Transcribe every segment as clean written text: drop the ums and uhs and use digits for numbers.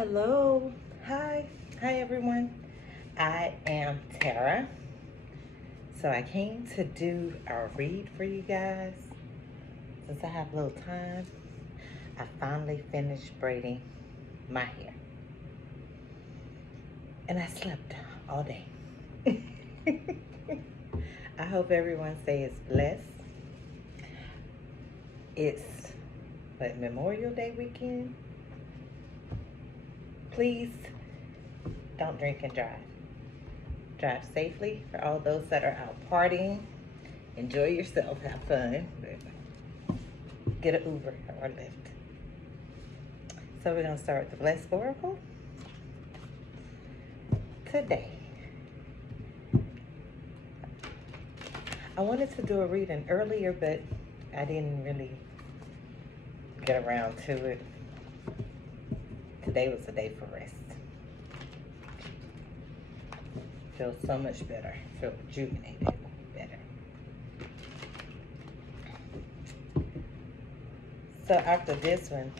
Hello. Hi. Hi, everyone. I am Tara. So I came to do a read for you guys. Since I have a little time, I finally finished braiding my hair. And I slept all day. I hope everyone stays blessed. It's Memorial Day weekend. Please don't drink and drive. Drive safely for all those that are out partying. Enjoy yourself, have fun. Get an Uber or Lyft. So we're going to start with the Blessed Oracle today. I wanted to do a reading earlier, but I didn't really get around to it. Today was a day for rest. Feel so much better. Feel rejuvenated better. So after this one,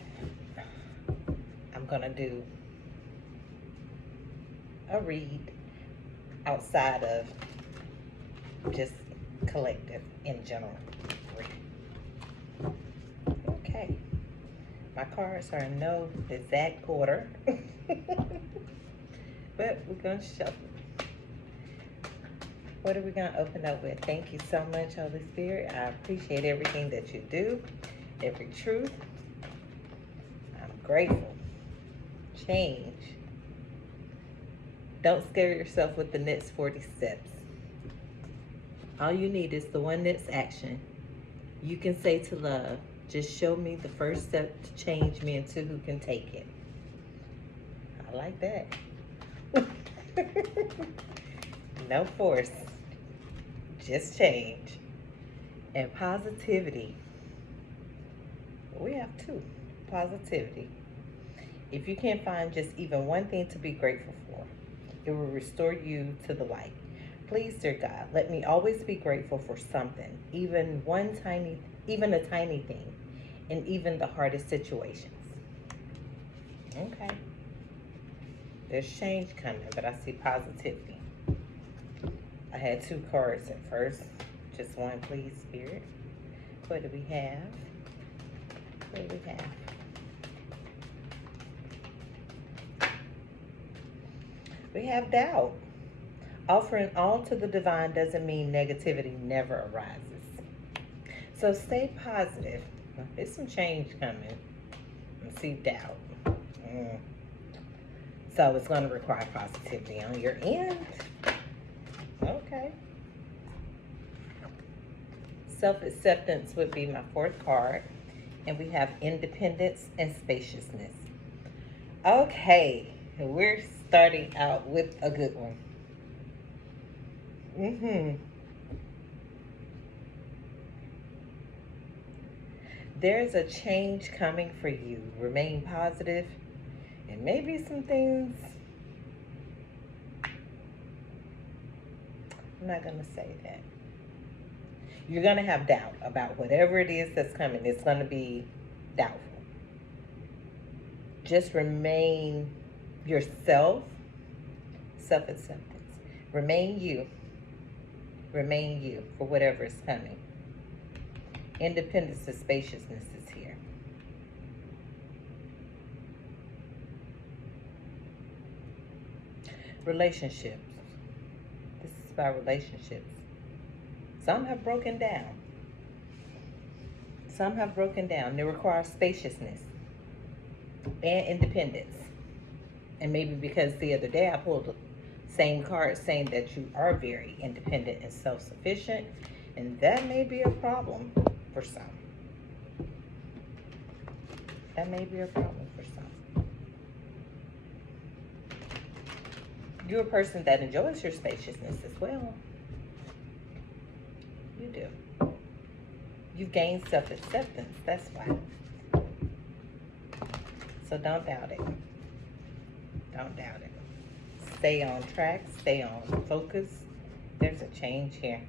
I'm going to do a read outside of just collective in general read. Okay. My cards are in no exact order, but we're going to shuffle. What are we going to open up with? Thank you so much, Holy Spirit. I appreciate everything that you do, every truth. I'm grateful. Change. Don't scare yourself with the next 40 steps. All you need is the one next action. You can say to love, just show me the first step to change me into who can take it. I like that. No force, just change. And positivity. We have two. Positivity. If you can't find just even one thing to be grateful for, it will restore you to the light. Please, dear God, let me always be grateful for something, even a tiny thing, in even the hardest situations. Okay. There's change coming, but I see positivity. I had two cards at first. Just one, please, Spirit. What do we have? What do we have? We have doubt. Offering all to the divine doesn't mean negativity never arises. So stay positive. There's some change coming. I see doubt. So it's going to require positivity on your end. Okay. Self-acceptance would be my fourth card. And we have independence and spaciousness. Okay. We're starting out with a good one. There's a change coming for you. Remain positive, and maybe some things, I'm not going to say that. You're going to have doubt about whatever it is that's coming. It's going to be doubtful. Just remain yourself. Self-acceptance. Remain you. Remain you for whatever is coming. Independence and spaciousness is here. Relationships. This is about relationships. Some have broken down. Some have broken down. They require spaciousness and independence. And maybe because the other day I pulled the same card saying that you are very independent and self-sufficient, and that may be a problem for some. That may be a problem for some. You're a person that enjoys your spaciousness as well. You do. You've gained self-acceptance, that's why. So don't doubt it. Don't doubt it. Stay on track, stay on focus. There's a change here.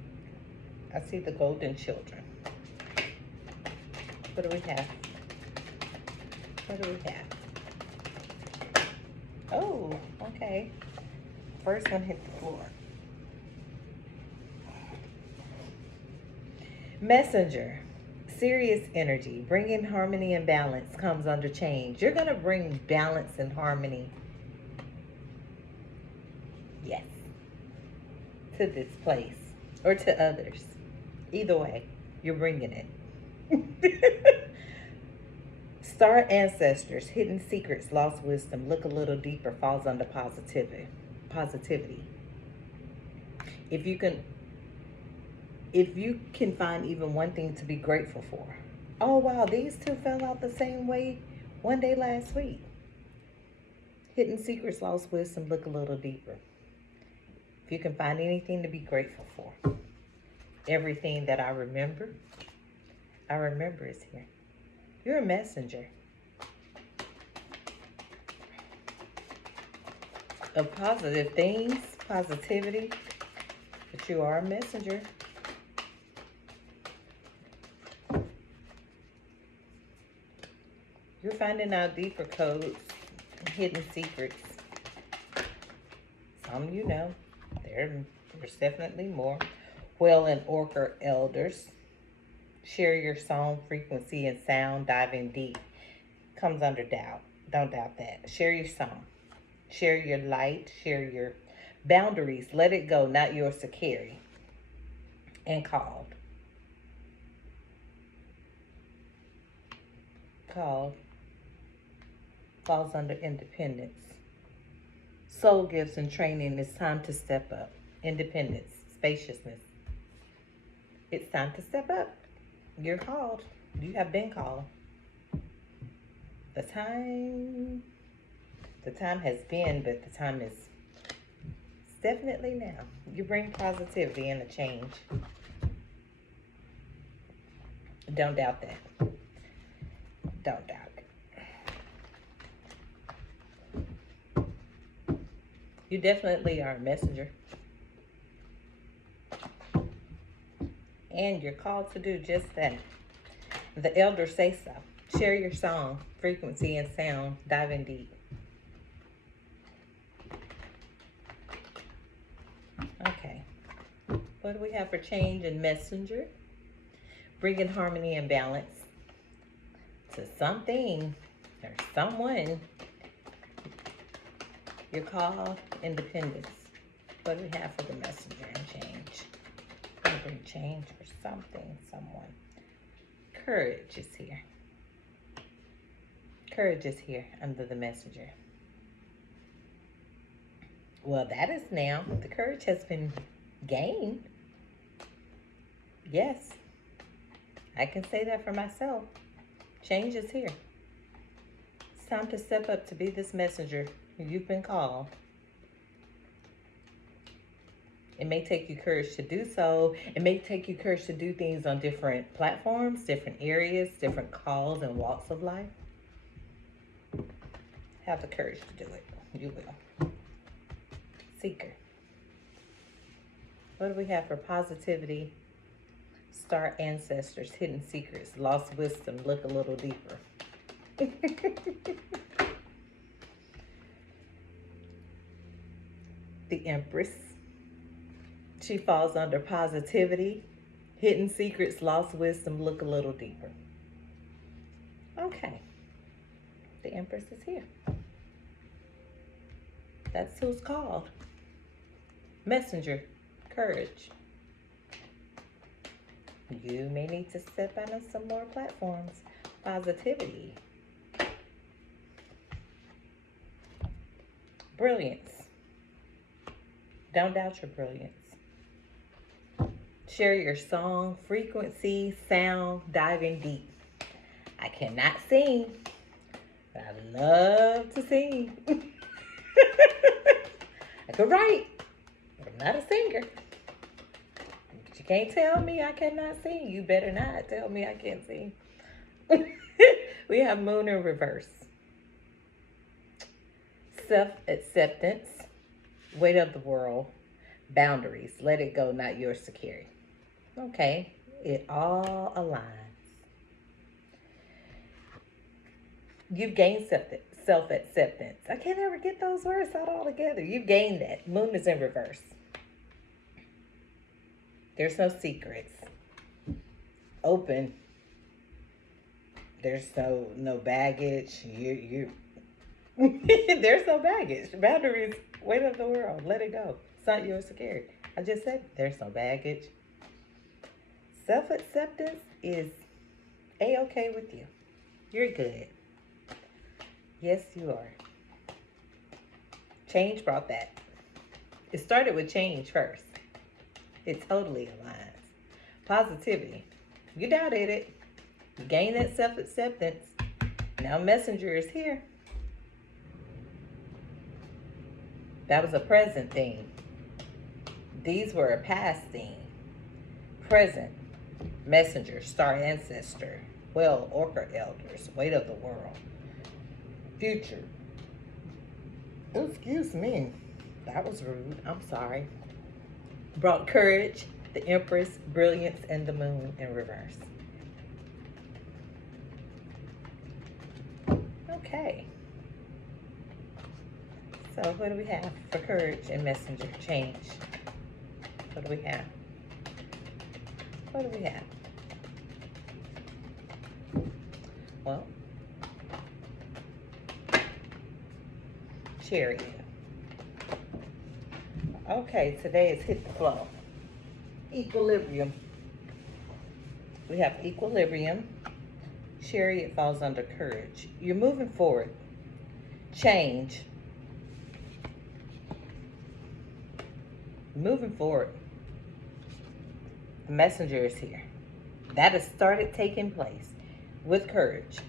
I see the golden children. What do we have? What do we have? Oh, okay. First one hit the floor. Messenger. Serious energy. Bringing harmony and balance comes under change. You're going to bring balance and harmony, yes, to this place or to others. Either way, you're bringing it. Star ancestors, hidden secrets, lost wisdom, look a little deeper, falls under positivity. Positivity. If you can if you can find even one thing to be grateful for. Oh wow, these two fell out the same way one day last week. Hidden secrets, lost wisdom, look a little deeper. If you can find anything to be grateful for. Everything that I remember is here. You're a messenger of positive things, positivity, but you are a messenger. You're finding out deeper codes, hidden secrets. Some you know. There's definitely more. Whale and orca elders. Share your song, frequency, and sound, diving deep. Comes under doubt. Don't doubt that. Share your song. Share your light. Share your boundaries. Let it go, not yours to carry. And called. Called. Falls under independence. Soul gifts and training. It's time to step up. Independence. Spaciousness. It's time to step up. You're called. You have been called. The time has been, but the time is definitely now. You bring positivity and a change. Don't doubt that. Don't doubt it. You definitely are a messenger. And you're called to do just that. The elders say so. Share your song, frequency, and sound. Dive in deep. Okay. What do we have for change and messenger? Bringing harmony and balance to something or someone. You're called independence. What do we have for the messenger and change? Bring change for something, someone. Courage is here. Courage is here under the messenger. Well, that is now. The courage has been gained. Yes. I can say that for myself. Change is here. It's time to step up to be this messenger. You've been called. It may take you courage to do so. It may take you courage to do things on different platforms, different areas, different calls and walks of life. Have the courage to do it. You will. Seeker. What do we have for positivity? Star ancestors, hidden secrets, lost wisdom, look a little deeper. The Empress. She falls under positivity, hidden secrets, lost wisdom, look a little deeper. Okay. The Empress is here. That's who's called. Messenger, courage. You may need to step out on some more platforms. Positivity. Brilliance. Don't doubt your brilliance. Share your song, frequency, sound, diving deep. I cannot sing, but I love to sing. I could write, but I'm not a singer. But you can't tell me I cannot sing. You better not tell me I can't sing. We have Moon in reverse. Self-acceptance, weight of the world, boundaries. Let it go, not yours to carry. Okay, it all aligns. You've gained self acceptance. I can't ever get those words out all together. You've gained that. Moon is in reverse. There's no secrets. Open. There's no baggage. There's no baggage. Boundaries. Weight of the world. Let it go. It's not yours to carry. I just said there's no baggage. Self acceptance is a okay with you. You're good. Yes, you are. Change brought that. It started with change first. It totally aligns. Positivity. You doubted it. You gained that self acceptance. Now, Messenger is here. That was a present theme. These were a past theme. Present. Messenger, star ancestor, well, orca elders, weight of the world. Future. Oh, excuse me. That was rude. I'm sorry. Brought courage, the Empress, brilliance, and the moon in reverse. Okay. So what do we have for courage and messenger change? What do we have? What do we have? Well, Chariot. Okay, today is hit the flow. Equilibrium. We have equilibrium. Chariot falls under courage. You're moving forward. Change. Moving forward. The messenger is here. That has started taking place with courage.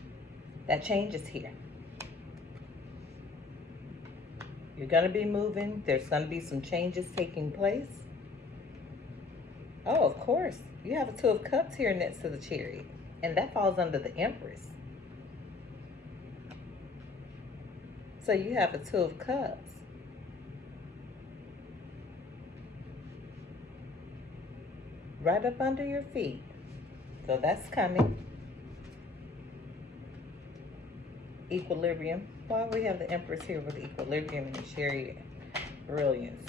That change is here. You're going to be moving. There's going to be some changes taking place. Oh, of course. You have a Two of Cups here next to the Chariot. And that falls under the Empress. So you have a Two of Cups. Right up under your feet. So that's coming. Equilibrium. Why we have the Empress here with equilibrium and the Chariot? Brilliance.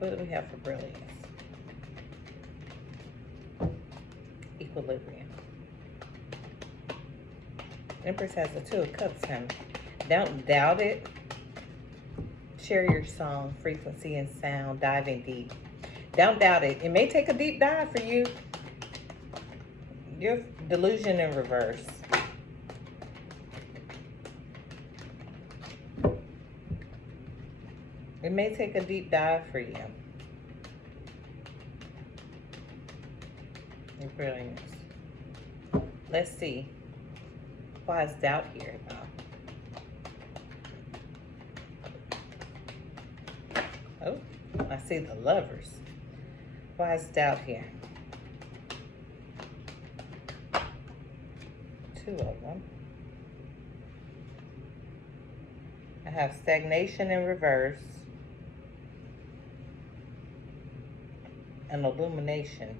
What do we have for brilliance? Equilibrium. Empress has the Two of Cups coming. Don't doubt it. Share your song, frequency and sound, diving deep. Don't doubt it. It may take a deep dive for you. Your delusion in reverse. It may take a deep dive for you. Your brilliance. Let's see. Why is doubt here though? Oh, I see the Lovers. Why is doubt here? Two of them. I have stagnation in reverse and illumination.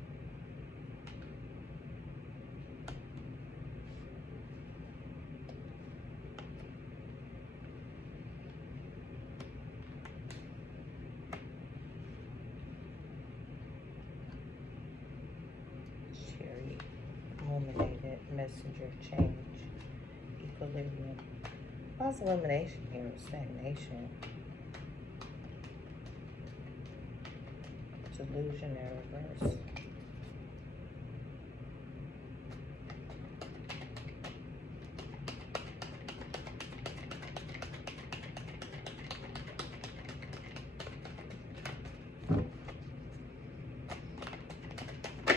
Chariot, illuminated, messenger, change, equilibrium. Why's illumination here with stagnation? Delusion in reverse.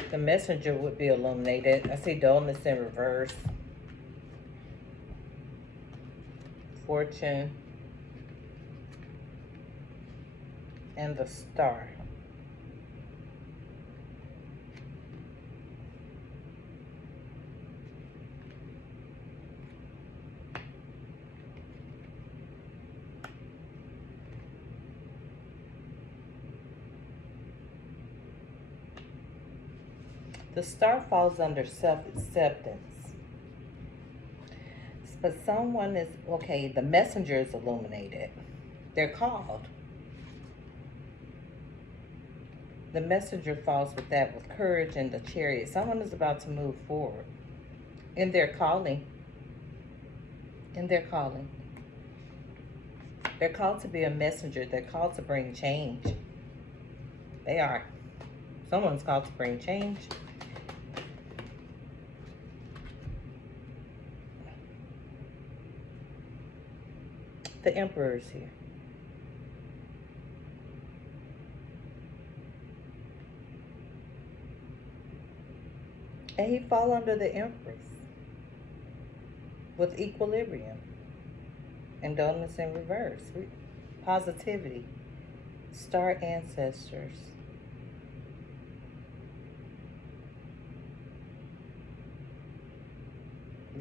The messenger would be illuminated. I see dullness in reverse. Fortune. And the Star. The Star falls under self-acceptance. But someone is, okay, the messenger is illuminated. They're called. The messenger falls with that, with courage and the chariot. Someone is about to move forward in their calling. In their calling. They're called to be a messenger. They're called to bring change. They are. Someone's called to bring change. The Emperor is here. And he fall under the Empress with equilibrium and dullness in reverse. Positivity. Star ancestors.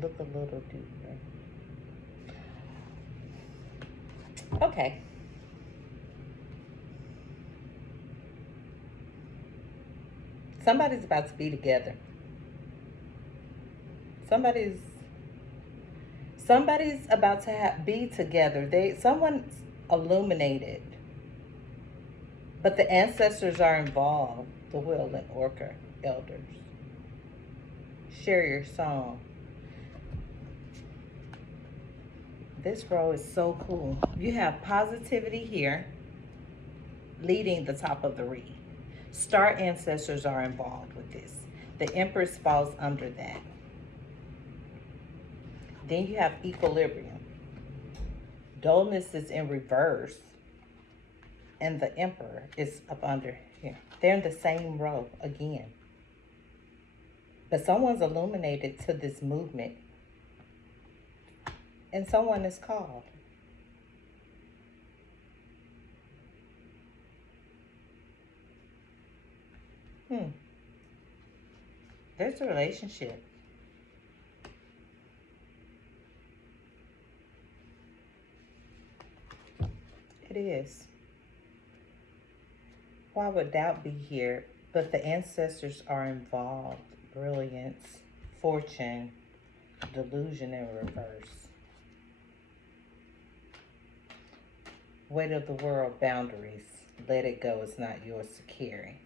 Look a little deeper. Okay. Somebody's about to be together. Somebody's about to be together. Someone's illuminated, but the ancestors are involved. The Wheel and Orca elders. Share your song. This row is so cool. You have positivity here, leading the top of the reed. Star ancestors are involved with this. The Empress falls under that. Then you have equilibrium. Dullness is in reverse. And the Emperor is up under here. They're in the same row again. But someone's illuminated to this movement. And someone is called. There's a relationship. It is. Why would doubt be here? But the ancestors are involved. Brilliance, fortune, delusion in reverse. Weight of the world, boundaries. Let it go. It's not yours to carry.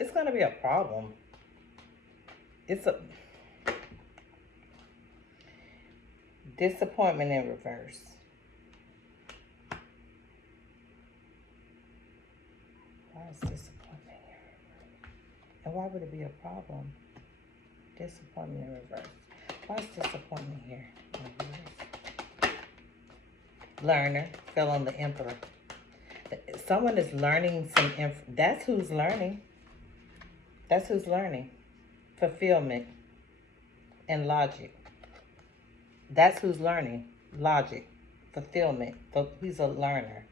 It's going to be a problem. It's a disappointment in reverse. Why is disappointment in reverse? And why would it be a problem? Disappointment in reverse. Why is disappointment here? Learner fell on the Emperor. Someone is learning some that's who's learning. That's who's learning. Fulfillment and logic. That's who's learning. Logic. Fulfillment. He's a learner.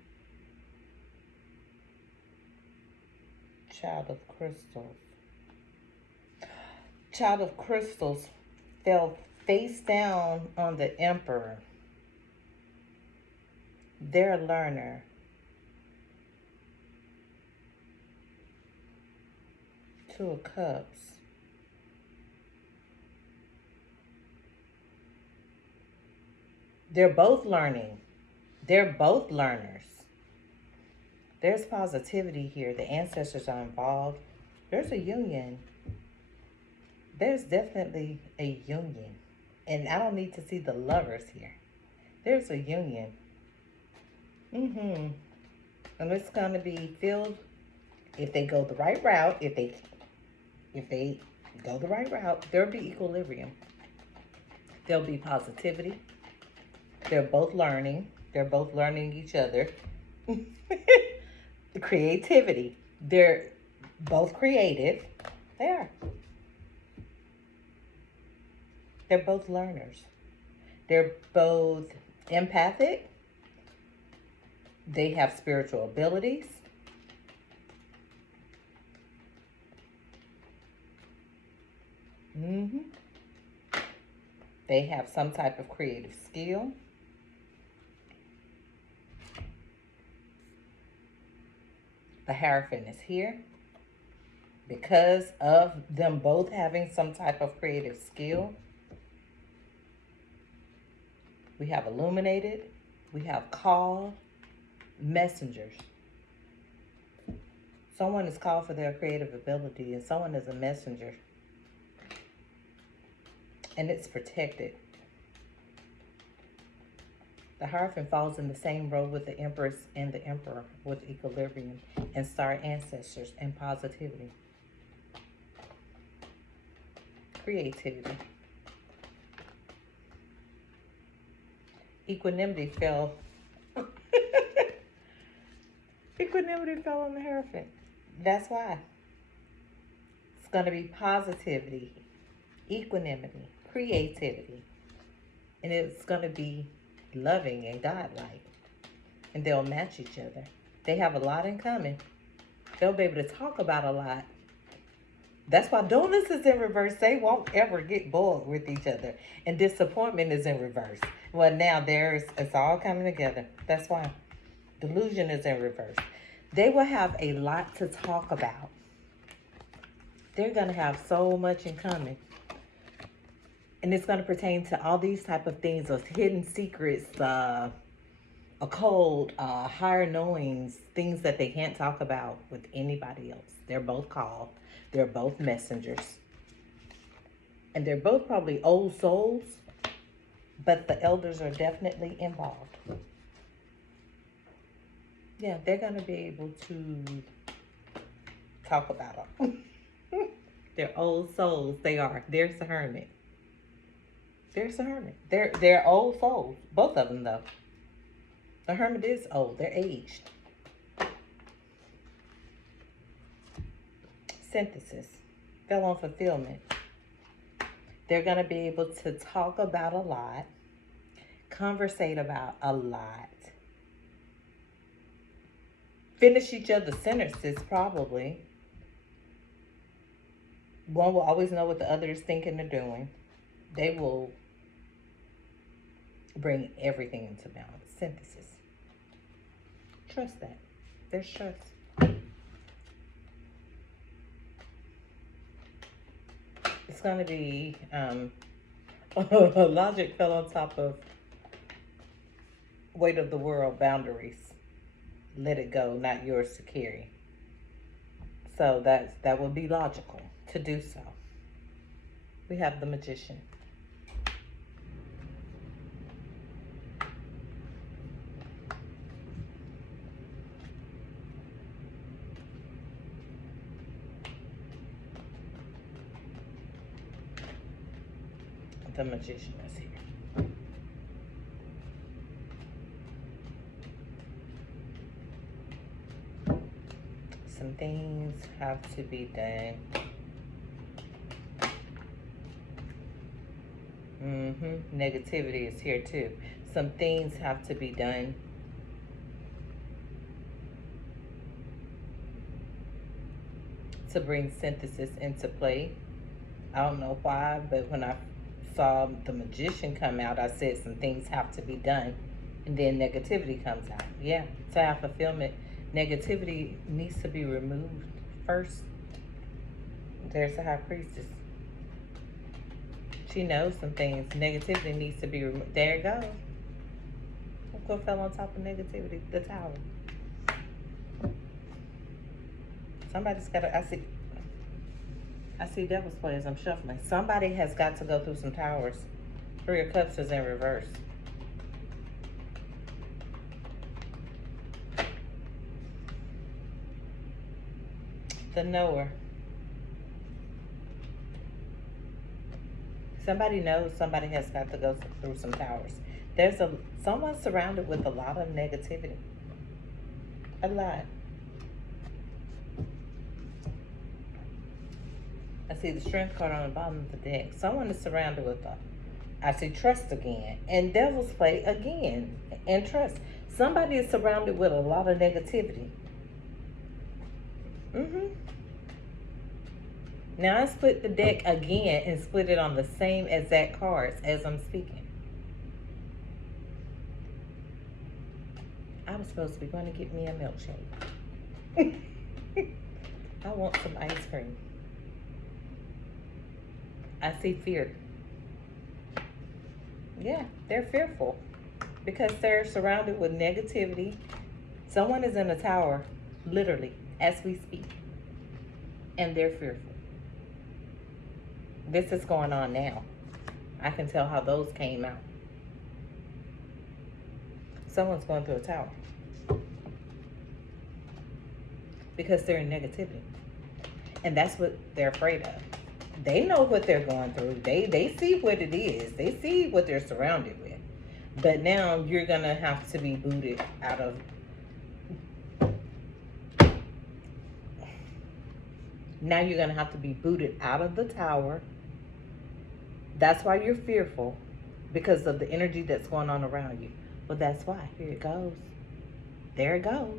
Child of crystals. Child of crystals fell face down on the Emperor. They're a learner. Two of Cups. They're both learning. They're both learners. There's positivity here. The ancestors are involved. There's a union. There's definitely a union. And I don't need to see the lovers here. There's a union. And it's going to be filled, if they go the right route, if they go the right route, there'll be equilibrium. There'll be positivity. They're both learning. They're both learning each other. The creativity. They're both creative. They are. They're both learners. They're both empathic. They have spiritual abilities. They have some type of creative skill. The Hierophant is here. Because of them both having some type of creative skill, we have illuminated, we have called, messengers. Someone is called for their creative ability, and someone is a messenger, and it's protected. The Hierophant falls in the same row with the Empress and the Emperor, with equilibrium and star ancestors and positivity. Creativity. Equanimity fell. Equanimity fell on the Hierophant. That's why. It's going to be positivity, equanimity, creativity. And it's going to be loving and godlike. And they'll match each other. They have a lot in common. They'll be able to talk about a lot. That's why dullness is in reverse. They won't ever get bored with each other. And disappointment is in reverse. Well, now it's all coming together. That's why. Delusion is in reverse. They will have a lot to talk about. They're going to have so much in common. And it's going to pertain to all these type of things, those hidden secrets, occult, higher knowings, things that they can't talk about with anybody else. They're both called. They're both messengers. And they're both probably old souls, but the elders are definitely involved. Yeah, they're going to be able to talk about them. They're old souls. They are. There's the Hermit. There's the Hermit. They're old souls. Both of them, though. The Hermit is old. They're aged. Synthesis. Fell on fulfillment. They're going to be able to talk about a lot. Conversate about a lot. Finish each other's sentences, probably. One will always know what the other is thinking or doing. They will bring everything into balance. Synthesis. Trust that. There's trust. It's going to be logic fell on top of weight of the world, boundaries. Let it go, not yours to carry. So that would be logical to do so. We have the Magician. The Magician is here. Some things have to be done. Negativity is here too. Some things have to be done. To bring synthesis into play. I don't know why, but when I saw the Magician come out, I said some things have to be done. And then negativity comes out. Yeah, to have fulfillment, negativity needs to be removed first. There's the High Priestess. She knows some things. Negativity needs to be removed. There it goes. Look what fell on top of negativity. The Tower. Somebody's got to, I see Devil's Play as I'm shuffling. Somebody has got to go through some towers. Three of Cups is in reverse. The Knower. Somebody knows somebody has got to go through some towers. There's someone surrounded with a lot of negativity. A lot. I see the Strength card on the bottom of the deck. Someone is surrounded with I see Trust again. And Devil's Play again. And Trust. Somebody is surrounded with a lot of negativity. Now I split the deck again and split it on the same exact cards as I'm speaking. I was supposed to be going to get me a milkshake. I want some ice cream. I see fear. Yeah, they're fearful because they're surrounded with negativity. Someone is in a tower, literally, as we speak, and they're fearful. This is going on now. I can tell how those came out. Someone's going through a tower because they're in negativity. And that's what they're afraid of. They know what they're going through. They see what it is. They see what they're surrounded with. But now you're going to have to be booted out of. Now you're going to have to be booted out of the tower. That's why you're fearful, because of the energy that's going on around you. Well, that's why. Here it goes. There it goes.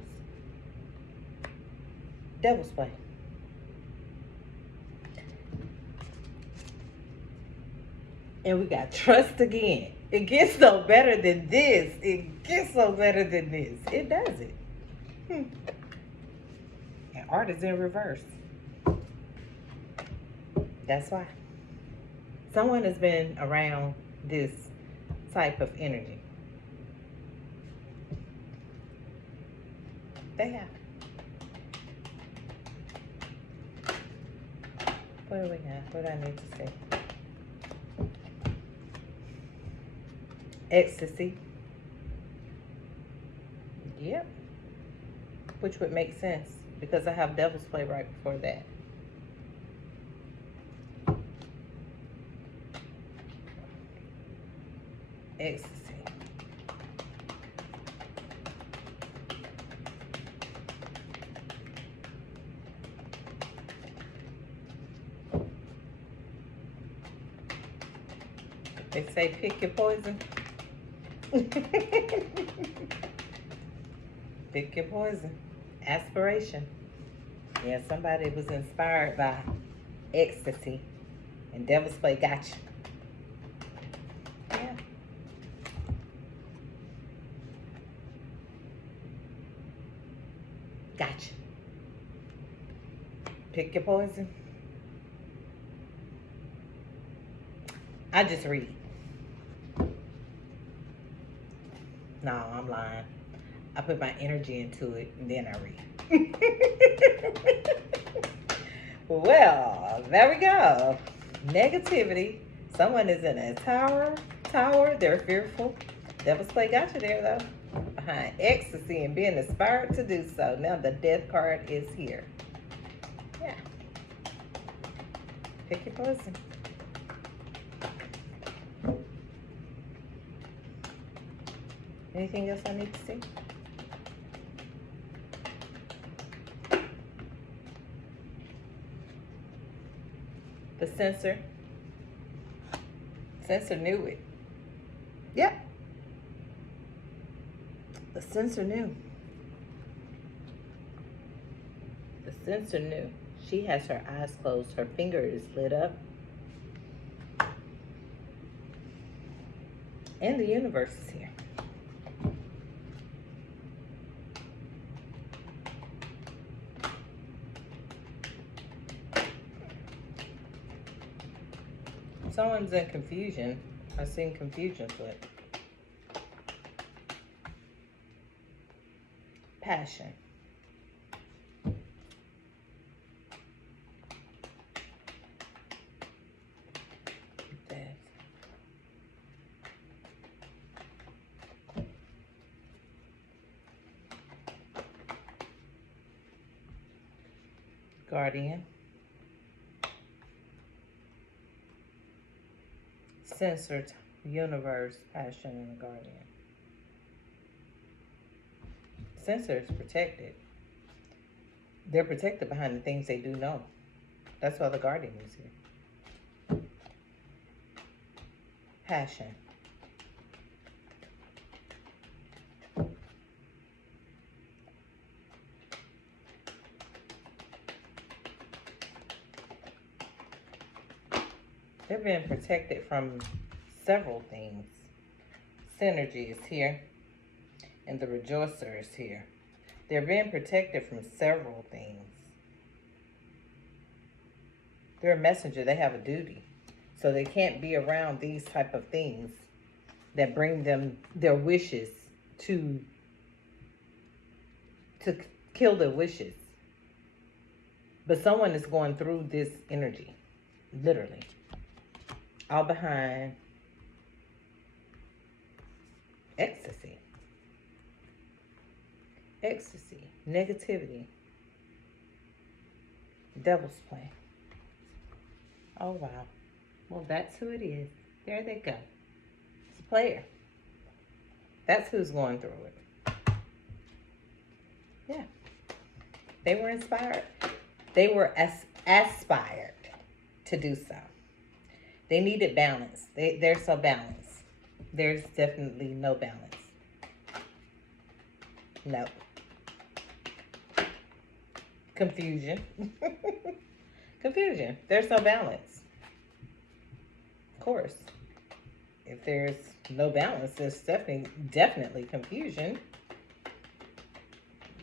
Devil's play. And we got trust again. It gets no better than this. It gets no better than this. It does it. And art is in reverse. That's why. Someone has been around this type of energy. They have. What do we have? What do I need to say? Ecstasy. Yep. Which would make sense because I have Devil's Play right before that. Ecstasy. They say pick your poison. Pick your poison. Aspiration. Yeah, somebody was inspired by ecstasy. And Devil's Play got you. Yeah. Gotcha. Pick your poison. I just read. No, I'm lying. I put my energy into it and then I read. Well, there we go. Negativity. Someone is in a tower. They're fearful. Devil's Play got you there though. Behind ecstasy and being inspired to do so. Now the death card is here. Yeah. Pick your poison. Anything else I need to see? The censor. Censor knew it. Yep. The censor knew. The censor knew. She has her eyes closed. Her finger is lit up. And the universe is here. Someone's in confusion. I've seen confusion flip. Passion. Death. Guardian. Censored, universe, passion, and guardian. Censor is protected. They're protected behind the things they do know. That's why the guardian is here. Passion. They're being protected from several things. Synergy is here, and the rejoicer is here. They're being protected from several things. They're a messenger. They have a duty. So they can't be around these type of things that bring them their wishes to to kill their wishes. But someone is going through this energy, literally. All behind ecstasy. Ecstasy. Negativity. Devil's play. Oh, wow. Well, that's who it is. There they go. It's a player. That's who's going through it. Yeah. They were inspired. They were aspired to do so. They needed balance. They're so balanced. There's definitely no balance. No. Confusion. Confusion. There's no balance. Of course. If there's no balance, there's definitely confusion.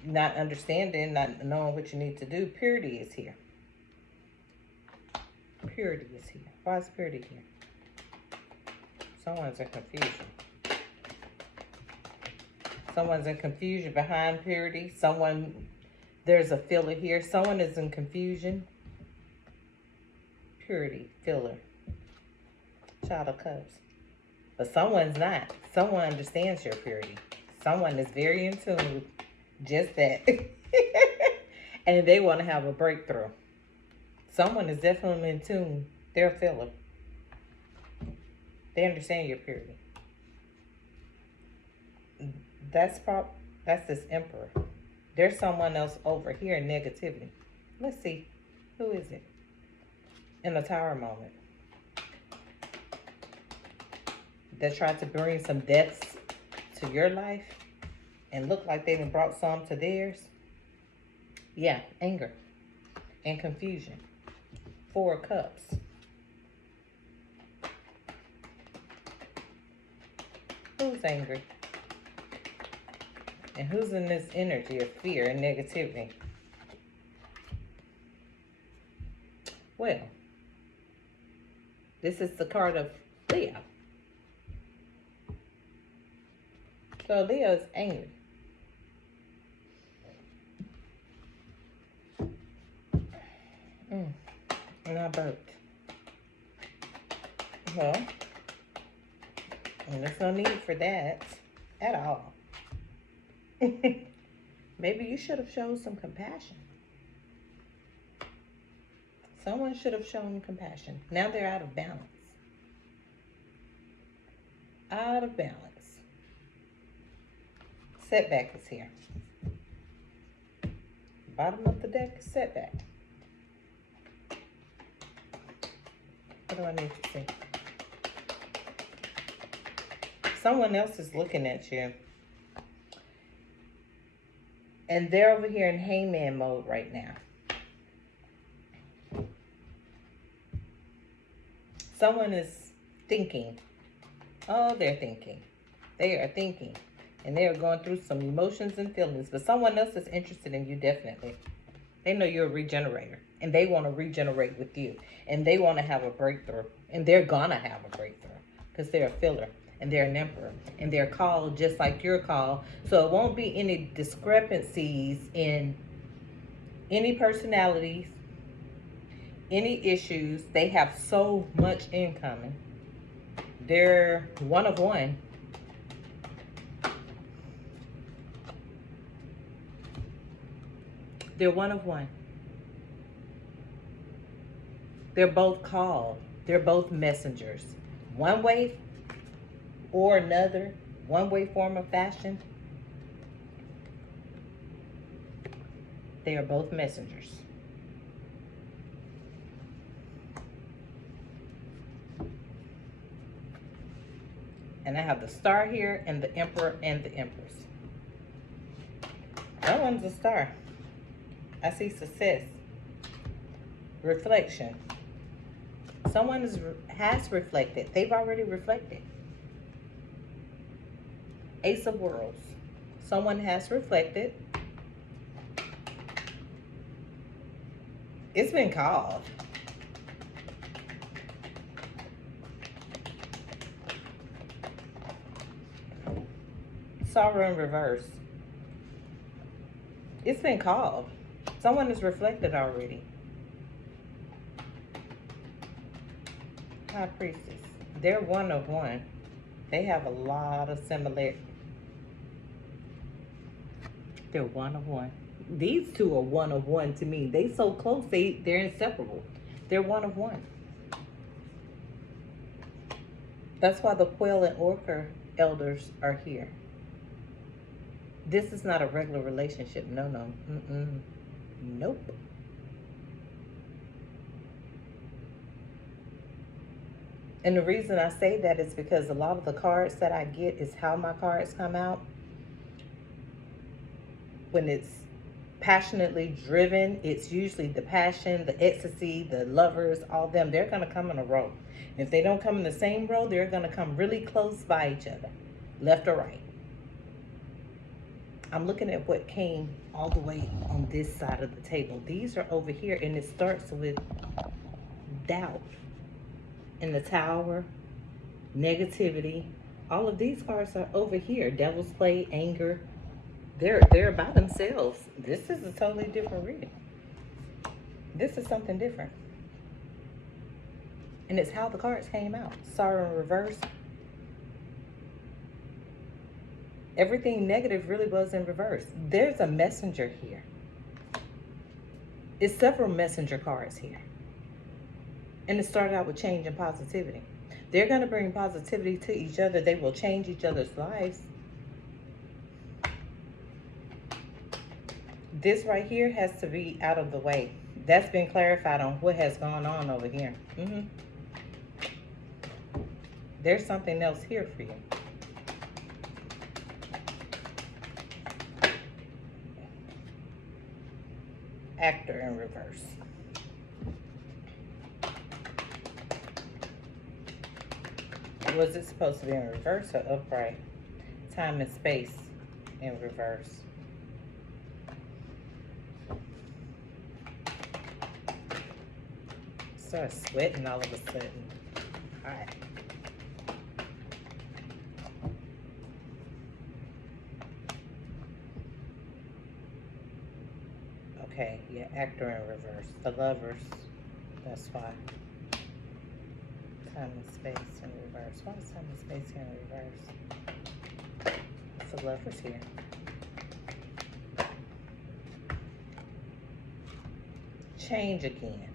Not understanding, not knowing what you need to do. Purity is here. Purity is here. Why is purity here? Someone's in confusion. Someone's in confusion behind purity. There's a filler here. Someone is in confusion. Purity, filler. Child of Cups. But someone's not. Someone understands your purity. Someone is very in tune with just that. And they want to have a breakthrough. Someone is definitely in tune. They're a filler. They understand your purity. That's this Emperor. There's someone else over here in negativity. Let's see. Who is it? In the Tower moment. That tried to bring some deaths to your life and look like they even brought some to theirs. Yeah, anger and confusion. 4 of Cups. Who's angry? And who's in this energy of fear and negativity? Well, this is the card of Leo. So Leo is angry. And I burped. Well, and there's no need for that at all. Maybe you should have shown some compassion. Someone should have shown compassion. Now they're out of balance. Out of balance. Setback is here. Bottom of the deck is setback. What do I need to see? Someone else is looking at you. And they're over here in hangman mode right now. Someone is thinking. Oh, they're thinking. They are thinking. And they are going through some emotions and feelings. But someone else is interested in you, definitely. They know you're a regenerator. And they want to regenerate with you. And they want to have a breakthrough. And they're going to have a breakthrough. Because they're a filler. And they're an emperor. And they're called just like you're called. So it won't be any discrepancies in any personalities, any issues. They have so much in common. They're one of one. They're one of one. They're both called. They're both messengers. One way or another, one way, form, or fashion. They are both messengers. And I have the Star here and the Emperor and the Empress. That one's a star. I see success. Reflection. Someone has reflected. They've already reflected. Ace of Worlds. Someone has reflected. It's been called. Sorrow in reverse. It's been called. Someone has reflected already. High Priestess. They're one of one. They have a lot of similar. They're one of one. These two are one of one to me. They so close. They're inseparable. They're one of one. That's why the Quail and Orca elders are here. This is not a regular relationship. No, no. Mm-mm. Nope. And the reason I say that is because a lot of the cards that I get is how my cards come out. When it's passionately driven, it's usually the passion, the ecstasy, the lovers, all them. They're going to come in a row. If they don't come in the same row, they're going to come really close by each other, left or right. I'm looking at what came all the way on this side of the table. These are over here, and it starts with doubt in the Tower, negativity. All of these cards are over here. Devil's Play, anger. They're by themselves. This is a totally different reading. This is something different. And it's how the cards came out. Sorrow in reverse. Everything negative really was in reverse. There's a messenger here. It's several messenger cards here. And it started out with change and positivity. They're going to bring positivity to each other. They will change each other's lives. This right here has to be out of the way. That's been clarified on what has gone on over here. There's something else here for you. Actor in reverse. Was it supposed to be in reverse or upright? Time and space in reverse. Start sweating all of a sudden. All right. Okay, yeah, actor in reverse. The lovers. That's why. Time and space in reverse. Why is time and space here in reverse? It's the lovers here. Change again.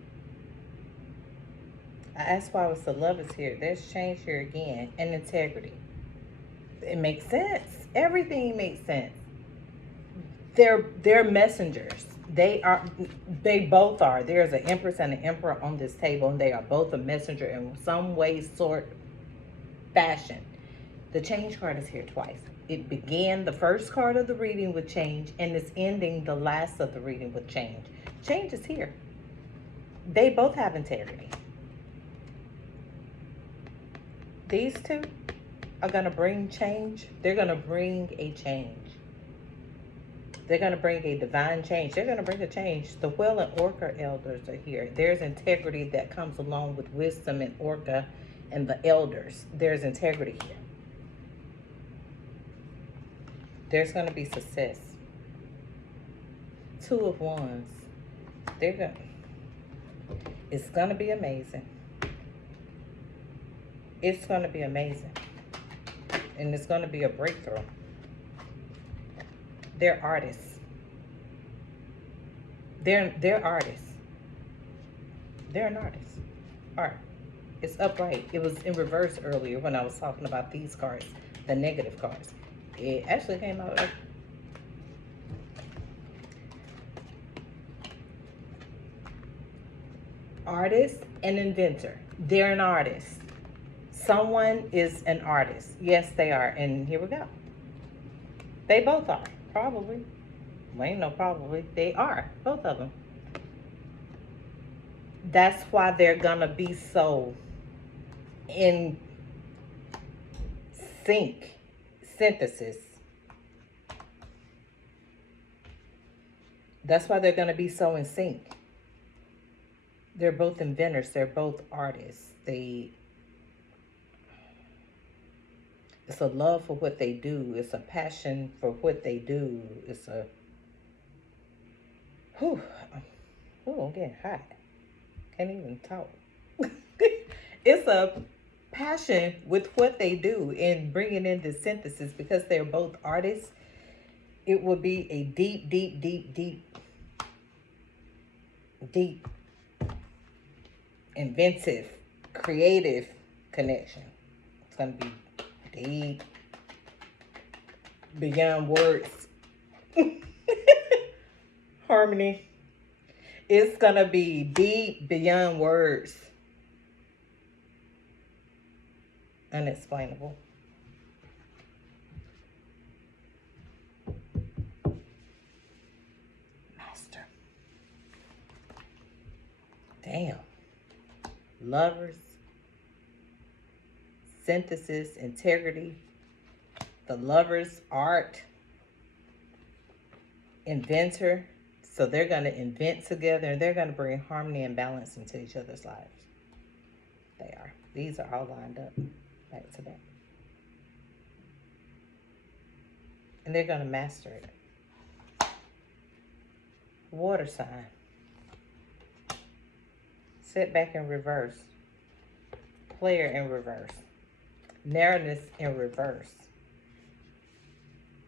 I asked why it was the lovers here. There's change here again. And integrity. It makes sense. Everything makes sense. They're messengers. They both are. There's an empress and an emperor on this table, and they are both a messenger in some way, sort, fashion. The change card is here twice. It began the first card of the reading with change, and it's ending the last of the reading with change. Change is here. They both have integrity. These two are going to bring change. They're going to bring a change. They're going to bring a divine change. They're going to bring a change. The Whale and Orca elders are here. There's integrity that comes along with wisdom and Orca and the elders. There's integrity here. There's going to be success. Two of Wands. It's going to be amazing. It's going to be amazing. And it's going to be a breakthrough. They're artists. They're artists. They're an artist. Art. It's upright. It was in reverse earlier when I was talking about these cards, the negative cards. It actually came out like artist and inventor. They're an artist. Someone is an artist. Yes, they are. And here we go. They both are. Probably. Well, ain't no probably. They are. Both of them. That's why they're going to be so in sync. Synthesis. That's why they're going to be so in sync. They're both inventors. They're both artists. It's a love for what they do. It's a passion for what they do. It's a, whew, I'm getting hot. Can't even talk. It's a passion with what they do in bringing in the synthesis because they're both artists. It would be a deep, deep, deep, deep, deep, inventive, creative connection. It's going to be deep, beyond words. Harmony. It's going to be deep, beyond words. Unexplainable. Master. Damn. Lovers. Synthesis, integrity. The lovers, art. Inventor. So they're going to invent together and they're going to bring harmony and balance into each other's lives. They are. These are all lined up back to back. And they're going to master it. Water sign. Setback in reverse. Player in reverse. Narrowness in reverse.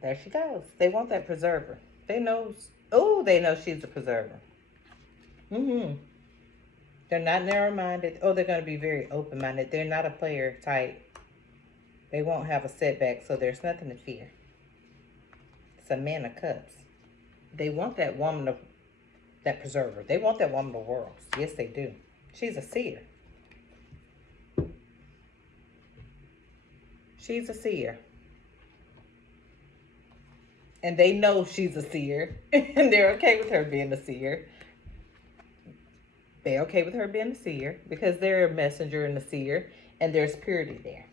There she goes. They want that preserver. They know, they know she's a preserver. They're not narrow-minded. Oh, they're going to be very open-minded. They're not a player type. They won't have a setback, so there's nothing to fear. It's a man of cups. They want that woman of, that preserver. They want that woman of worlds. Yes, they do. She's a seer. She's a seer. And they know she's a seer. And they're okay with her being a seer. They're okay with her being a seer because they're a messenger and a seer. And there's purity there.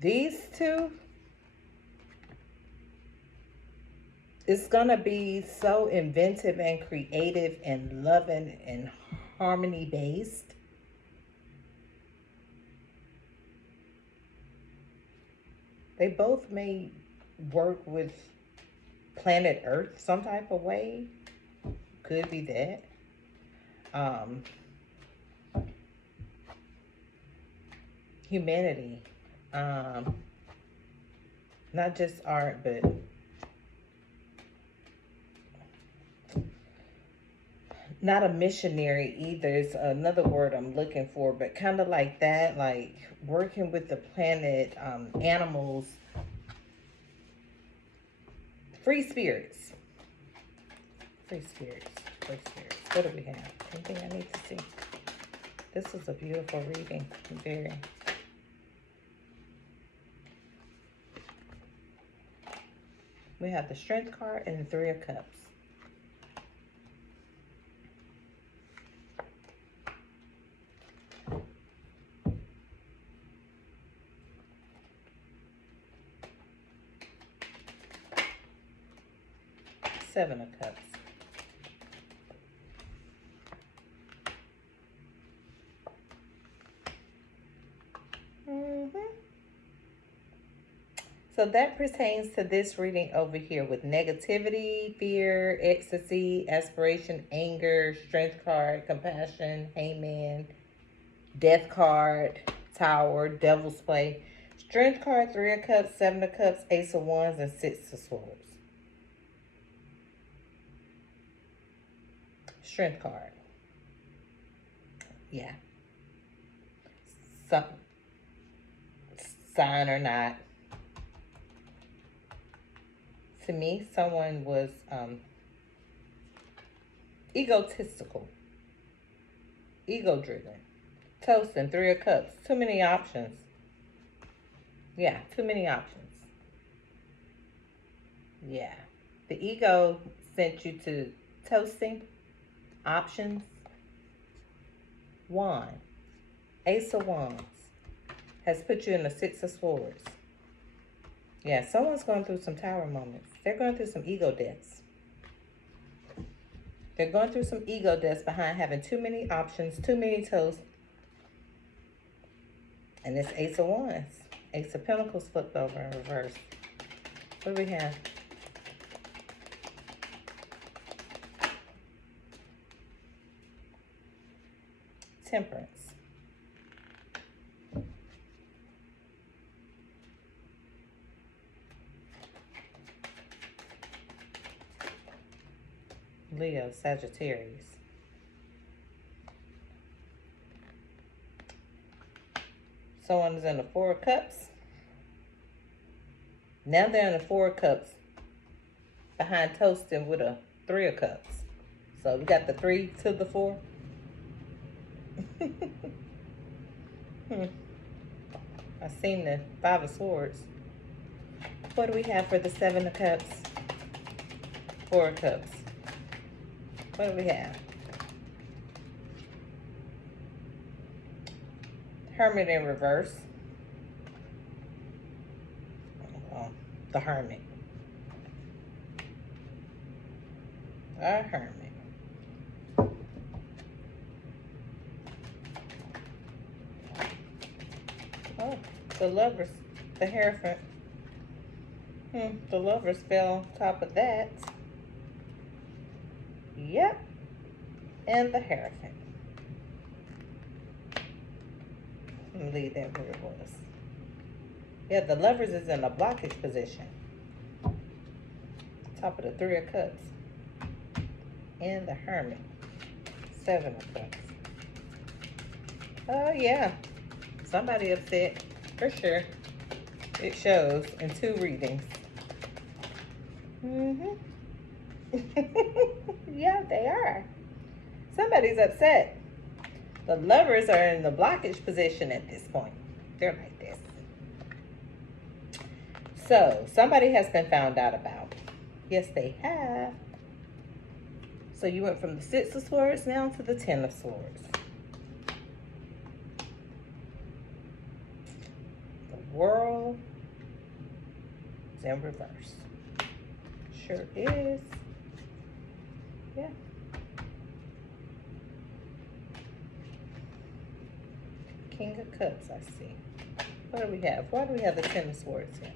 These two, it's going to be so inventive and creative and loving and harmony based. They both may work with planet Earth some type of way. Could be that. Humanity. Not just art, but not a missionary either. It's another word I'm looking for, but kind of like that, like working with the planet, animals, free spirits. Free spirits. Free spirits. What do we have? Anything I need to see? This is a beautiful reading. Very. We have the Strength card and the Three of Cups. Seven of Cups. So that pertains to this reading over here with negativity, fear, ecstasy, aspiration, anger, strength card, compassion, hangman, death card, tower, devil's play. Strength card, Three of Cups, Seven of Cups, Ace of Wands, and Six of Swords. Strength card. Yeah. Some sign or not. To me, someone was egotistical, ego-driven, toasting, Three of Cups. Too many options. Yeah, too many options. Yeah. The ego sent you to toasting, options, wand, Ace of Wands has put you in the Six of Swords. Yeah, someone's going through some tower moments. They're going through some ego deaths. They're going through some ego deaths behind having too many options, too many toes. And this Ace of Wands. Ace of Pentacles flipped over in reverse. What do we have? Temperance. Leo, Sagittarius. Someone is in the Four of Cups. Now they're in the Four of Cups behind toasting with a Three of Cups. So we got the 3 to the 4. I seen the 5 of Swords. What do we have for the 7 of Cups? 4 of Cups. What do we have? Hermit in reverse. The Hermit. A Hermit. Oh, the Lovers. The Hierophant. The Lovers fell on top of that. Yep. And the Hierophant. Let me leave that where it was. Yeah, the Lovers is in a blockage position. Top of the 3 of Cups. And the Hermit. 7 of Cups. Oh, yeah. Somebody upset. For sure. It shows in 2 readings. Yeah, they are. Somebody's upset. The Lovers are in the blockage position at this point. They're like this. So, somebody has been found out about. Yes, they have. So, you went from the 6 of Swords now to the 10 of Swords. The World is in reverse. Sure is. Yeah. King of Cups, I see. What do we have? Why do we have the 10 of Swords here?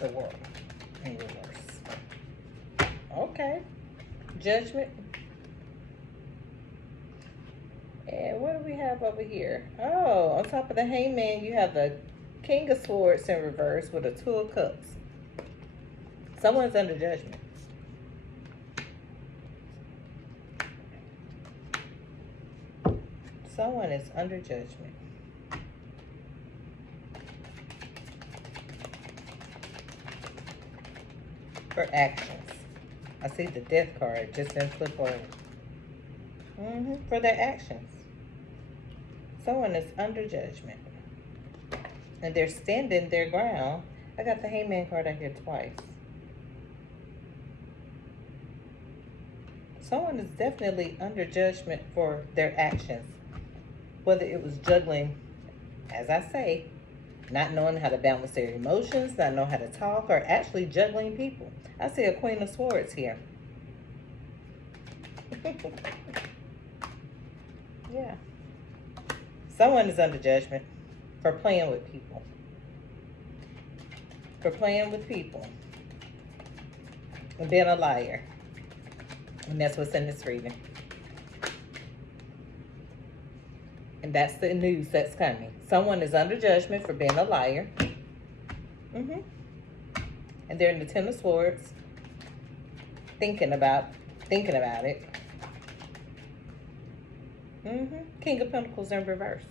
The World in reverse. Okay. Judgment. And what do we have over here? Oh, on top of the Hangman, you have the King of Swords in reverse with a 2 of Cups. Someone's under judgment. Someone is under judgment. For actions. I see the Death card just didn't flip over. For their actions. Someone is under judgment. And they're standing their ground. I got the Hangman card out here twice. Someone is definitely under judgment for their actions. Whether it was juggling, as I say, not knowing how to balance their emotions, not knowing how to talk, or actually juggling people. I see a Queen of Swords here. Yeah. Someone is under judgment for playing with people. For playing with people. And being a liar. And that's what's in this reading. And that's the news that's coming. Someone is under judgment for being a liar. And they're in the 10 of Swords. Thinking about it. King of Pentacles in reverse.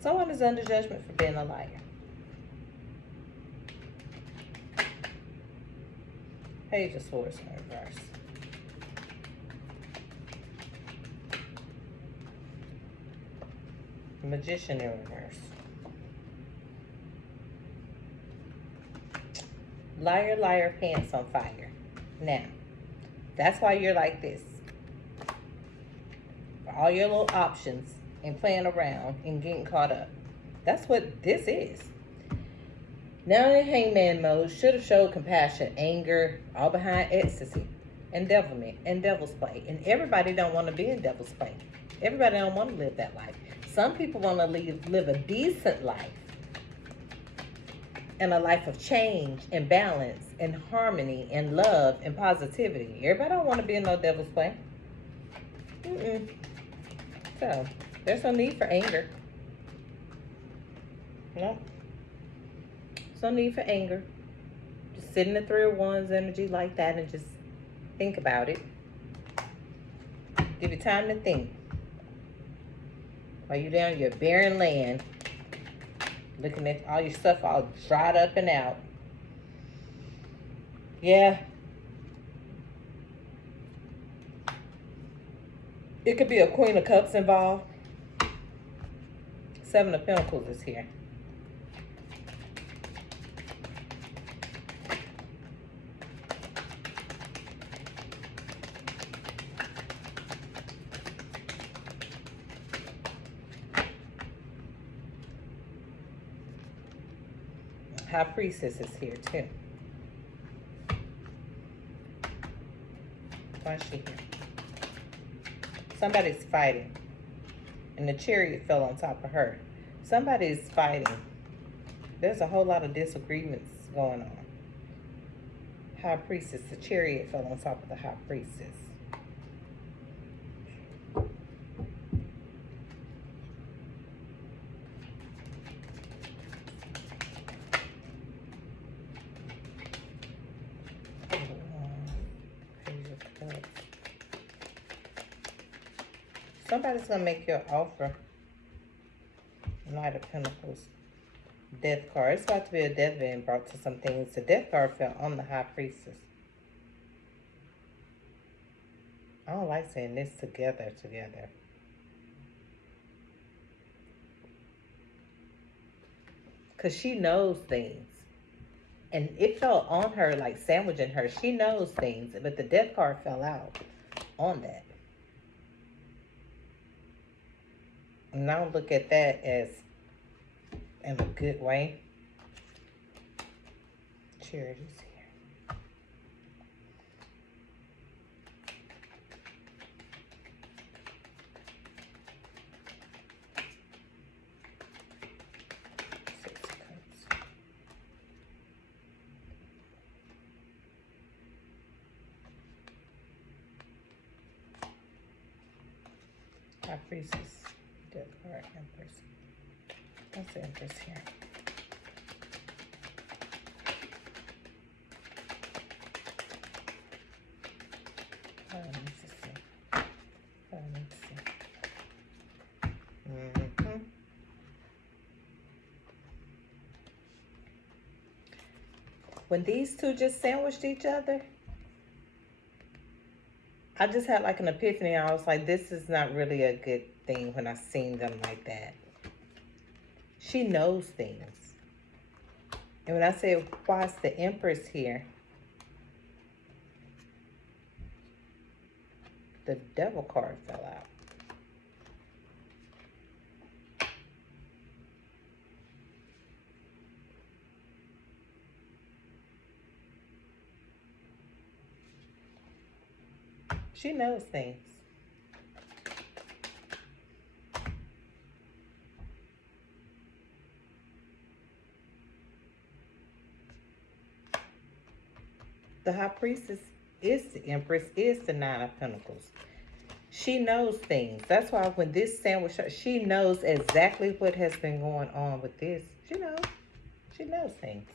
Someone is under judgment for being a liar. Page of Swords in reverse. Magician in reverse. Liar, liar, pants on fire. Now, that's why you're like this. For all your little options and playing around and getting caught up. That's what this is. Now in hangman mode, should have showed compassion, anger, all behind ecstasy, endeavorment, and devil's play. And everybody don't want to be in devil's play. Everybody don't want to live that life. Some people want to live a decent life and a life of change and balance and harmony and love and positivity. Everybody don't want to be in no devil's play. Mm-mm. So there's no need for anger. No. There's no need for anger. Just sit in the Three of Wands energy like that and just think about it. Give you time to think. While you're down your barren land, looking at all your stuff all dried up and out. Yeah. It could be a Queen of Cups involved. Seven of Pentacles is here. High Priestess is here too. Why is she here? Somebody's fighting. And the Chariot fell on top of her. Somebody's fighting. There's a whole lot of disagreements going on. High Priestess. The Chariot fell on top of the High Priestess. Somebody's going to make you an offer. Knight of Pentacles. Death card. It's about to be a death being brought to some things. The Death card fell on the High Priestess. I don't like saying this together. Because she knows things. And it fell on her like sandwiching her. She knows things. But the Death card fell out on that. And I don't look at that as in a good way. Chariot is here. Six of Cups. High Priestess. Death card, Empress. What's the Empress here? I need to see. I need to see. When these two just sandwiched each other, I just had like an epiphany. I was like, this is not really a good thing when I seen them like that. She knows things. And when I say, why is the Empress here? The Devil card fell out. She knows things. The High Priestess is the Empress, is the Nine of Pentacles. She knows things. That's why when this sandwich, she knows exactly what has been going on with this. She knows. She knows things.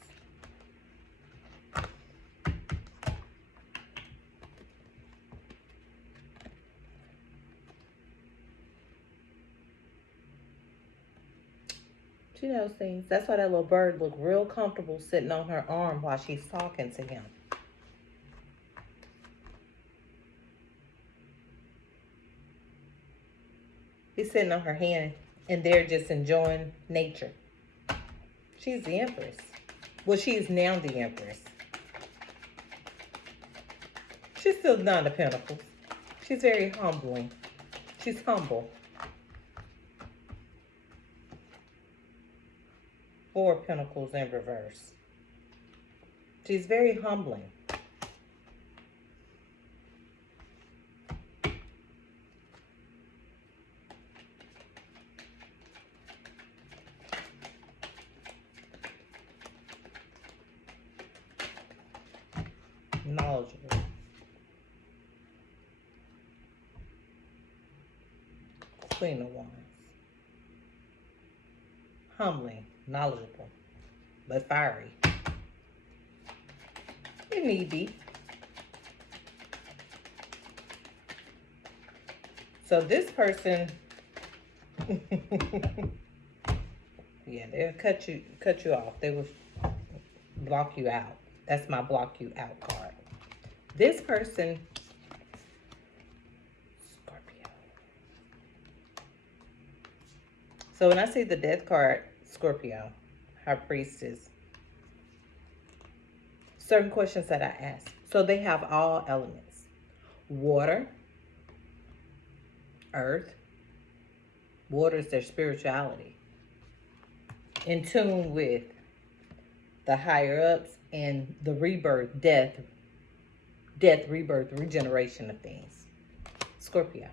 She knows things. That's why that little bird looked real comfortable sitting on her arm while she's talking to him. He's sitting on her hand and they're just enjoying nature. She's the Empress. Well, she is now the Empress. She's still Nine of Pentacles. She's very humbling. She's humble. Four of Pentacles in reverse. She's very humbling. Knowledgeable. Queen of Wands. Humbling, knowledgeable, but fiery. It need be. So this person, yeah, they'll cut you off. They will block you out. That's my block you out card. This person, Scorpio. So when I see the death card, Scorpio, High Priestess, certain questions that I ask. So they have all elements. Water, earth. Water is their spirituality. In tune with the higher ups and the rebirth, death, rebirth, regeneration of things. Scorpio.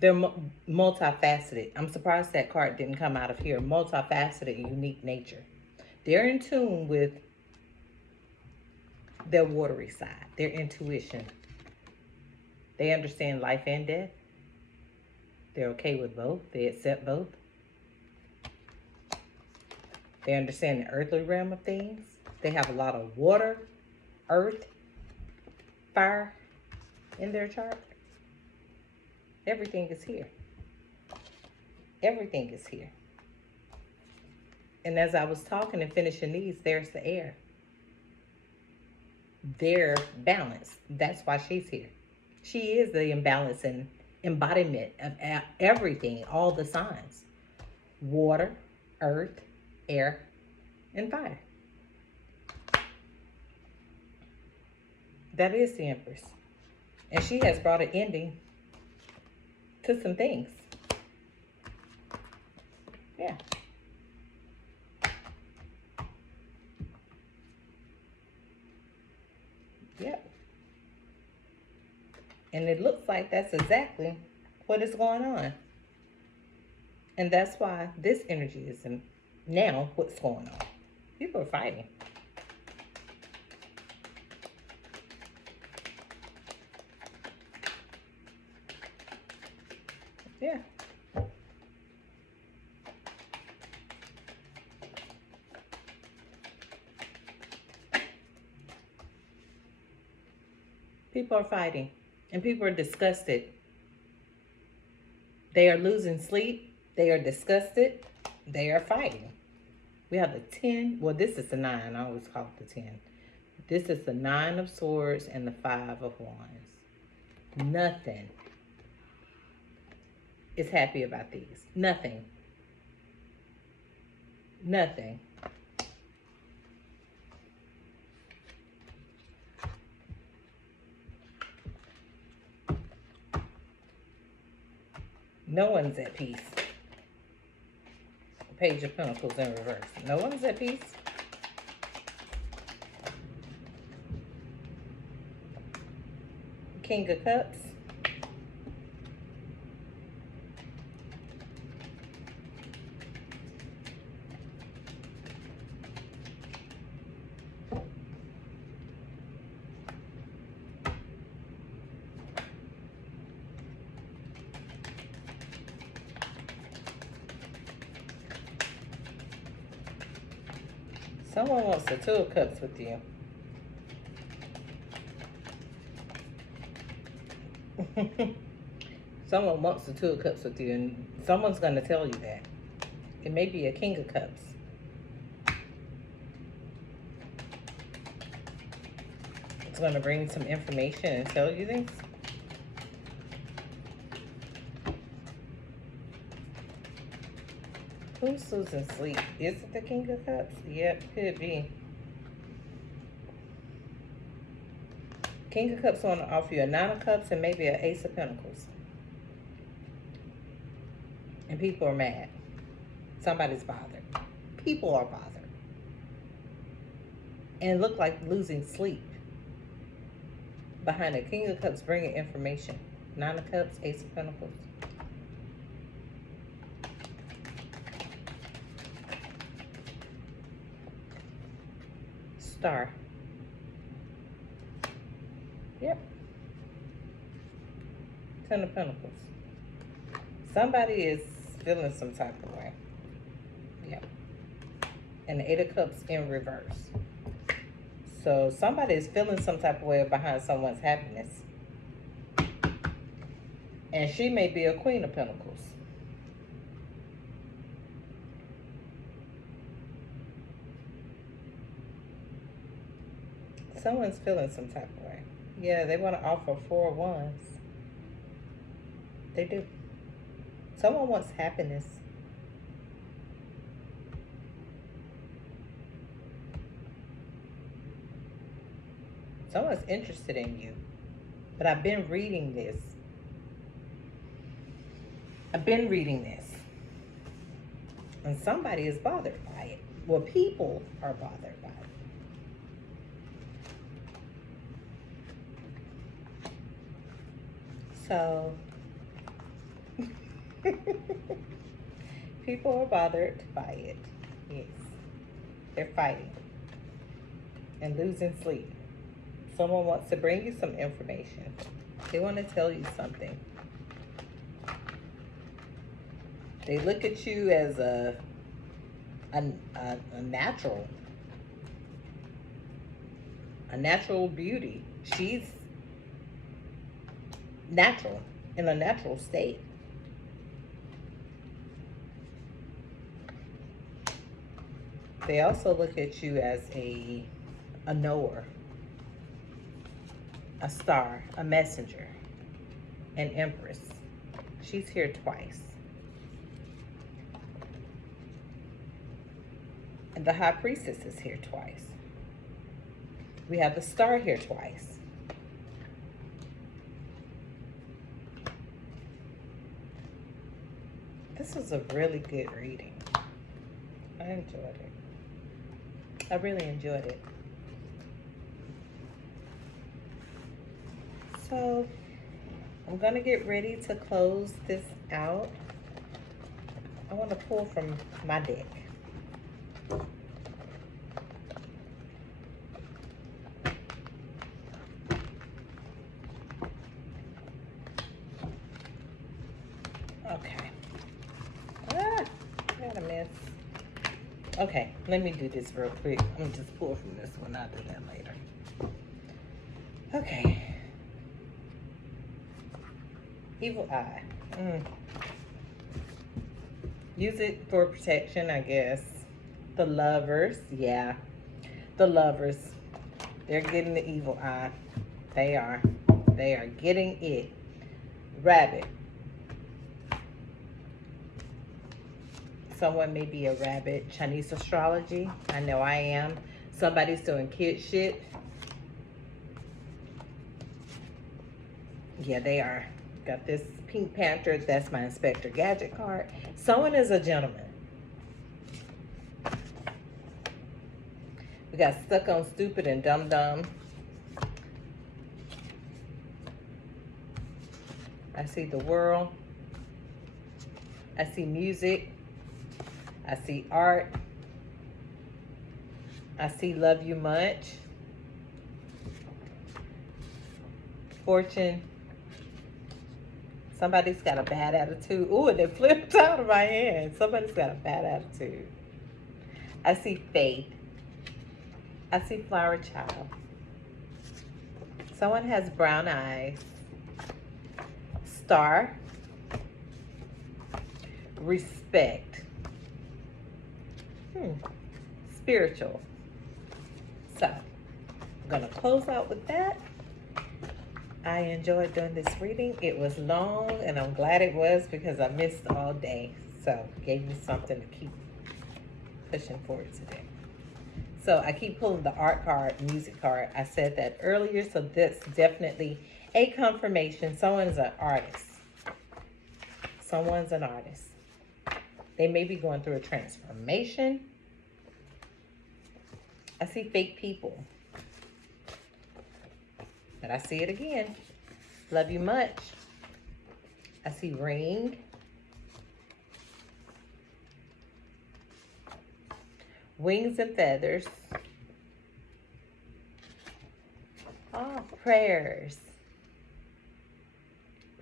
They're multifaceted. I'm surprised that card didn't come out of here. Multifaceted, unique nature. They're in tune with their watery side, their intuition. They understand life and death. They're okay with both. They accept both. They understand the earthly realm of things. They have a lot of water, earth, fire in their chart. Everything is here. Everything is here. And as I was talking and finishing these, there's the air. They're balanced. That's why she's here. She is the imbalance and embodiment of everything, all the signs. Water, earth, air, and fire. That is the Empress. And she has brought an ending to some things. Yeah. Yep. And it looks like that's exactly what is going on. And that's why this energy is now what's going on. People are fighting. Yeah. People are fighting. And people are disgusted. They are losing sleep. They are disgusted. They are fighting. We have the 10. Well, this is the 9. I always call it the 10. This is the 9 of Swords and the 5 of Wands. Nothing is happy about these. Nothing. Nothing. No one's at peace. Page of Pentacles in reverse. No one's at peace. King of Cups. Someone wants the 2 of Cups with you. Someone wants the 2 of Cups with you, and someone's going to tell you that. It may be a King of Cups. It's going to bring some information and tell you this. Who's losing sleep? Is it the King of Cups? Yep, could be. King of Cups want to offer you a 9 of Cups and maybe an Ace of Pentacles. And people are mad. Somebody's bothered. People are bothered and look like losing sleep. Behind the King of Cups, bringing information. Nine of Cups, Ace of Pentacles. Star. Yep. Ten of Pentacles. Somebody is feeling some type of way. Yep. And the Eight of Cups in reverse. So somebody is feeling some type of way behind someone's happiness. And she may be a Queen of Pentacles. Someone's feeling some type of way. Yeah, they want to offer 4 of Wands. They do. Someone wants happiness. Someone's interested in you. But I've been reading this. And somebody is bothered by it. Well, people are bothered by it. So, people are bothered by it. Yes. They're fighting and losing sleep. Someone wants to bring you some information. They want to tell you something. They look at you as a natural beauty. She's natural, in a natural state. They also look at you as a knower, a star, a messenger, an empress. She's here twice. And the High Priestess is here twice. We have the Star here twice. This is a really good reading. I enjoyed it. I really enjoyed it. So, I'm going to get ready to close this out. I want to pull from my deck. Okay. Got a mess. Okay, let me do this real quick. I'm going to just pull from this one. I'll do that later. Okay. Evil Eye. Use it for protection, I guess. The Lovers. Yeah. The Lovers. They're getting the Evil Eye. They are. They are getting it. Rabbit. Someone may be a rabbit. Chinese astrology. I know I am. Somebody's doing kid shit. Yeah, they are. Got this Pink Panther. That's my Inspector Gadget card. Someone is a gentleman. We got Stuck on Stupid and Dumb Dumb. I see the world. I see music. I see art. I see love you much. Fortune. Somebody's got a bad attitude. Ooh, and it flipped out of my hand. Somebody's got a bad attitude. I see faith. I see flower child. Someone has brown eyes. Star. Respect. Spiritual. So, I'm going to close out with that. I enjoyed doing this reading. It was long, and I'm glad it was because I missed all day. So, it gave me something to keep pushing forward today. So, I keep pulling the art card, music card. I said that earlier, so that's definitely a confirmation. Someone's an artist. Someone's an artist. They may be going through a transformation. I see fake people. But I see it again. Love you much. I see ring. Wings and feathers. Oh, prayers.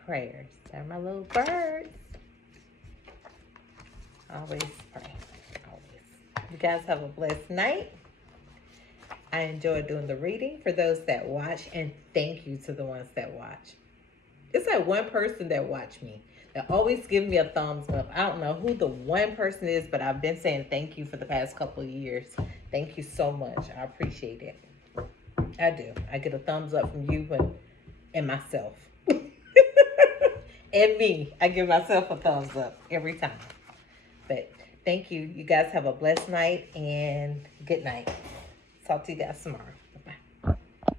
Prayers. They're my little birds. Always pray. Always. You guys have a blessed night. I enjoy doing the reading for those that watch, and thank you to the ones that watch. It's like one person that watch me that always give me a thumbs up. I don't know who the one person is, but I've been saying thank you for the past couple of years. Thank you so much. I appreciate it. I do. I get a thumbs up from you and myself. And me. I give myself a thumbs up every time. But thank you. You guys have a blessed night and good night. Talk to you guys tomorrow. Bye-bye.